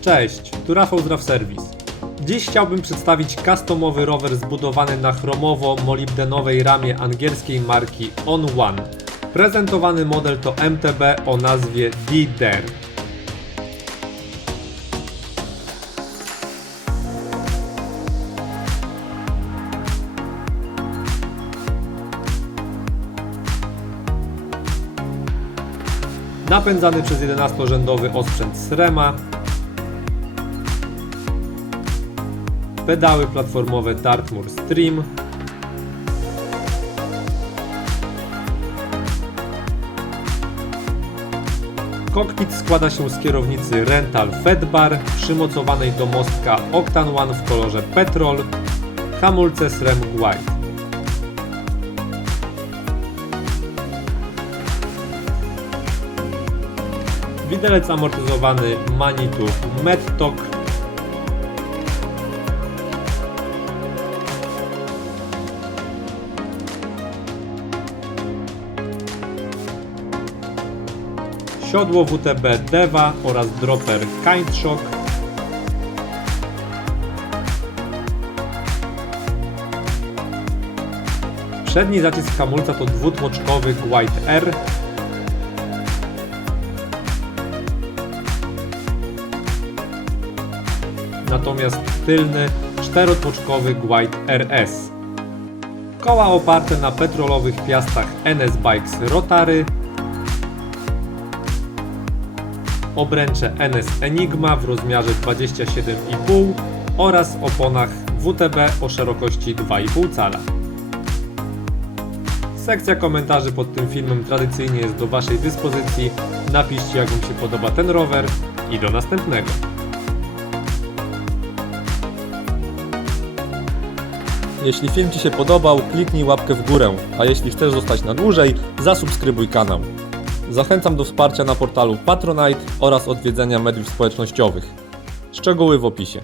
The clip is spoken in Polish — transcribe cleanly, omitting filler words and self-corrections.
Cześć, tu Rafał z RAV Service. Dziś chciałbym przedstawić customowy rower zbudowany na chromowo-molibdenowej ramie angielskiej marki On One. Prezentowany model to MTB o nazwie D-Den. Napędzany przez 11-rzędowy osprzęt SRAMa, pedały platformowe Dartmoor Stream, kokpit składa się z kierownicy Rental Fedbar przymocowanej do mostka Octane One w kolorze Petrol, hamulce SRAM White. Widelec amortyzowany Manitou Mettok, siodło WTB Deva oraz dropper Kindshock, przedni zacisk hamulca to dwutłoczkowy White R, natomiast tylny czterotłoczkowy White RS. Koła oparte na petrolowych piastach NS Bikes Rotary, obręcze NS Enigma w rozmiarze 27,5 oraz oponach WTB o szerokości 2,5 cala. Sekcja komentarzy pod tym filmem tradycyjnie jest do Waszej dyspozycji. Napiszcie, jak Wam się podoba ten rower i do następnego. Jeśli film Ci się podobał, kliknij łapkę w górę, a jeśli chcesz zostać na dłużej, zasubskrybuj kanał. Zachęcam do wsparcia na portalu Patronite oraz odwiedzenia mediów społecznościowych. Szczegóły w opisie.